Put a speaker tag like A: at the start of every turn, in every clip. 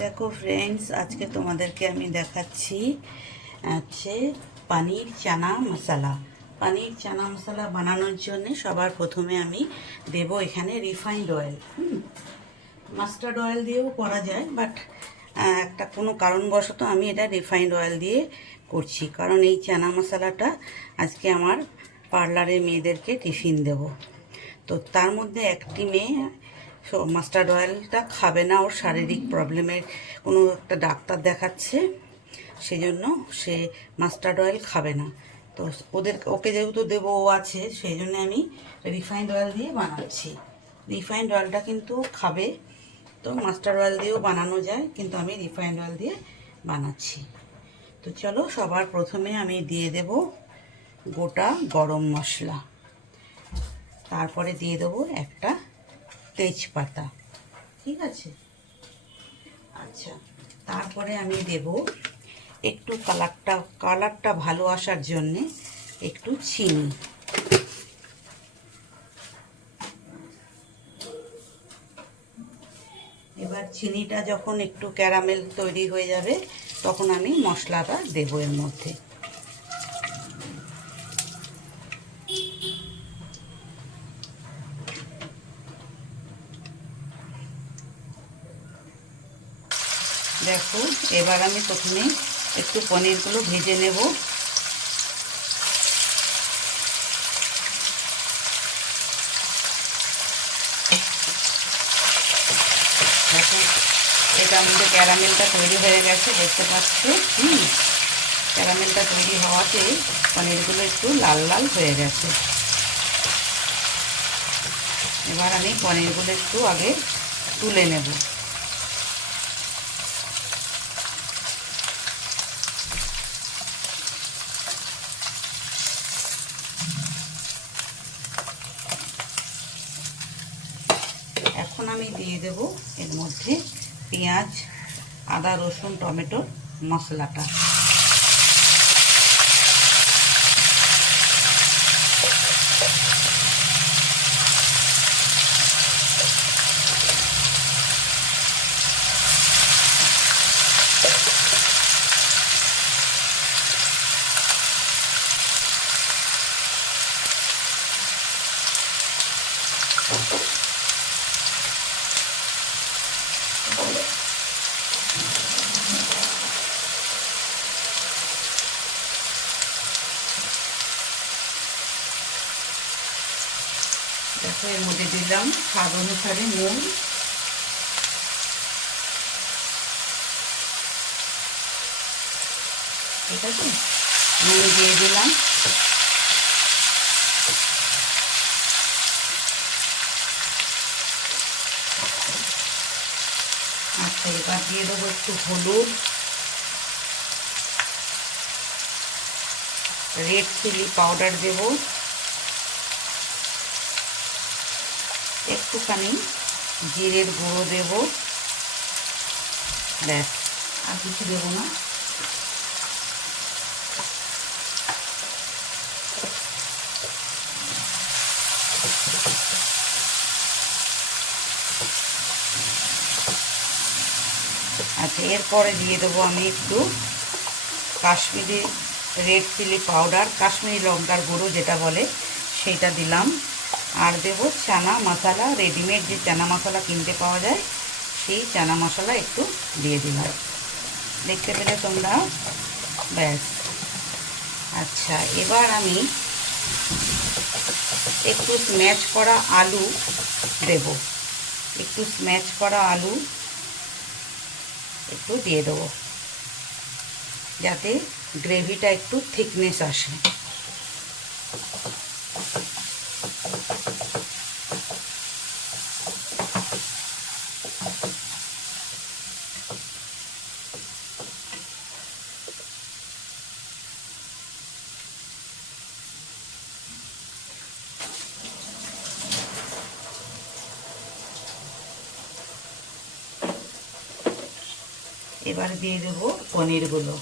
A: দেখো ফ্রেন্ডস আজকে তোমাদেরকে আমি দেখাচ্ছি হচ্ছে পানির চানা মশলা। পানির চানা মশলা বানানোর জন্য সবার প্রথমে আমি দেব এখানে রিফাইন্ড অয়েল হুম? মাস্টার্ড অয়েল দিয়েও করা যায় বাট একটা কোনো কারণবশত আমি এটা রিফাইন্ড অয়েল দিয়ে করছি। কারণ এই চানা মশলাটা আজকে আমার পার্লারে মেয়েদেরকে টিফিন দেব। তো তার মধ্যে একটি মেয়ে মাস্টার্ড অয়েলটা খাবে না, ওর শারীরিক প্রবলেমের কোনো একটা ডাক্তার দেখাচ্ছে সেই জন্য সে মাস্টার্ড অয়েল খাবে না। তো ওদের, ওকে যেহেতু দেবো, ও আছে সেই জন্য আমি রিফাইন্ড অয়েল দিয়ে বানাচ্ছি। রিফাইন্ড অয়েলটা কিন্তু খাবে, তো মাস্টার্ড অয়েল দিয়েও বানানো যায়, কিন্তু আমি রিফাইন্ড অয়েল দিয়ে বানাচ্ছি। তো চলো, সবার প্রথমে আমি দিয়ে দেব গোটা গরম মশলা। তারপরে দিয়ে দেবো একটা তেজপাতা। ঠিক আছে? আচ্ছা তারপরে আমি দেব একটু কালারটা কালারটা ভালো আসার জন্যে একটু চিনি। এবার চিনিটা যখন একটু ক্যারামেল তৈরি হয়ে যাবে, তখন আমি মশলাটা দেবো এর মধ্যে। দেখো, এবার আমি প্রথমে একটু পনিরগুলো ভেজে নেব। দেখো, এটা আমাদের ক্যারামেলটা তৈরি হয়ে গেছে, দেখতে পাচ্ছ? হুম, ক্যারামেলটা তৈরি হওয়াতে পনিরগুলো একটু লাল লাল হয়ে গেছে। এবার আমি পনিরগুলো একটু আগে তুলে নেব এখন আমি দিয়ে দেব। এর মধ্যে পেঁয়াজ আদা রসুন টমেটোর মশলাটা। এর মধ্যে দিলাম। স্বাদ অনুসারে নুন। ঠিক আছে? নুন দিয়ে দিলাম। আচ্ছা এবার দিয়ে দেবো একটু হলুদ। রেড চিলি পাউডার দেবো। একটুখানি জিরের গুঁড়ো দেব। ব্যাস। আর কিছু দেবো না। আচ্ছা এরপরে দিয়ে দেবো আমি একটু Kashmiri red chilli powder Kashmiri লঙ্কার গুঁড়ো যেটা বলে সেইটা দিলাম। আর দেব চানা মশলা রেডিমেড যে চানা মশলা কিনতে পাওয়া যায়, সেই চানা মশলা একটু দিয়ে দিলাম। দেখতে পেলে তোমরা? ব্যাস। আচ্ছা এবার আমি একটু স্ম্যাচ করা আলু দেব। একটু স্ম্যাচ করা আলু একটু দিয়ে দেবো, যাতে গ্রেভিটা একটু থিকনেস আসে। এবার দিয়ে দেব পনিরগুলো।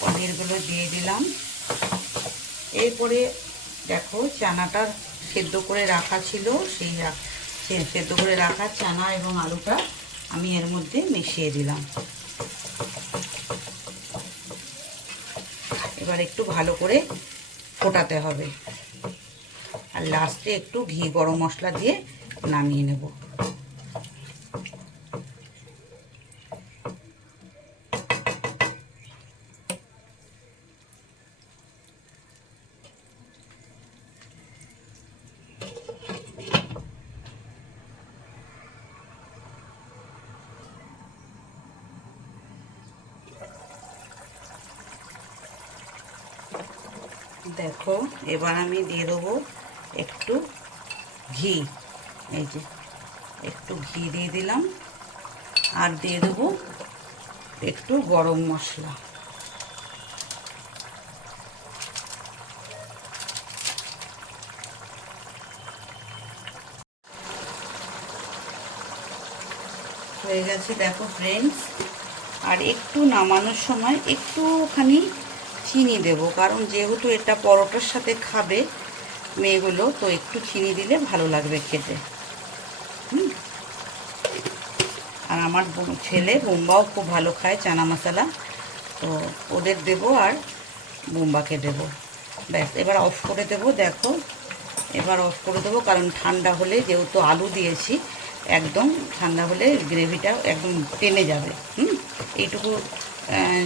A: পনিরগুলো দিয়ে দিলাম। এরপরে দেখো চানাটা সেদ্ধ করে রাখা ছিল, সেই সেদ্ধ করে রাখা চানা এবং আলুটা আমি এর মধ্যে মিশিয়ে দিলাম। এবার একটু ভালো করে ফোটাতে হবে। আর লাস্টে একটু ঘি, গরম মশলা দিয়ে নামিয়ে নেব। দেখো, এবার আমি দিয়ে দেবো একটু ঘি। এই যে, একটু ঘি দিয়ে দিলাম। আর দিয়ে দেবো একটু গরম মশলা। হয়ে গেছে, দেখো ফ্রেন্ডস আর একটু নামানোর সময় একটুখানি চিনি দেব, কারণ যেহেতু এটা পরোটার সাথে খাবে মেয়েগুলো, তো একটু চিনি দিলে ভালো লাগবে খেতে। হুম? আর আমার ছেলে বোম্বাও খুব ভালো খায় চানা মশলা, তো ওদের দেব আর বোম্বাকে দেব। ব্যাস, এবার অফ করে দেব, দেখো। এবার অফ করে দেবো, কারণ ঠান্ডা হলে যেহেতু আলু দিয়েছি, একদম ঠান্ডা হলে গ্রেভিটা একদম টেনে যাবে। হুম? এইটুকু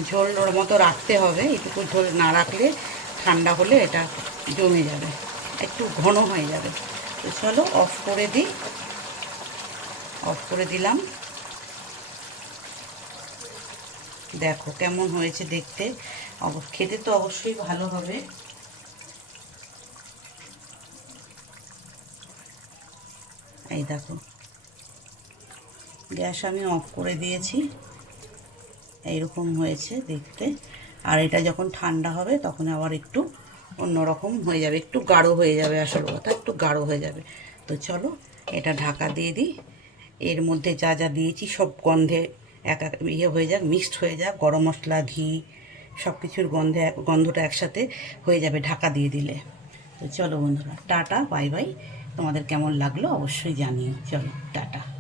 A: ঝোল ওর মতো রাখতে হবে, এটুকু ঝোল না রাখলে ঠান্ডা হলে এটা জমে যাবে, একটু ঘন হয়ে যাবে। তো চলো অফ করে দিই অফ করে দিলাম। দেখো কেমন হয়েছে দেখতে খেতে তো অবশ্যই ভালো হবে। এই দেখো, গ্যাস আমি অফ করে দিয়েছি। এইরকম হয়েছে দেখতে। আর এটা যখন ঠান্ডা হবে, তখন আবার একটু অন্যরকম হয়ে যাবে। একটু গাঢ় হয়ে যাবে আসল কথা, একটু গাঢ় হয়ে যাবে। তো চলো, এটা ঢাকা দিয়ে দিই। এর মধ্যে যা যা দিয়েছি, সব গন্ধে এক এক ইয়ে হয়ে যাক মিক্সড হয়ে যাক। গরম মশলা, ঘি সব কিছুর গন্ধে গন্ধটা একসাথে হয়ে যাবে ঢাকা দিয়ে দিলে। তো চলো বন্ধুরা, টাটা, বাই বাই। তোমাদের কেমন লাগল অবশ্যই জানিও। চলো, টাটা।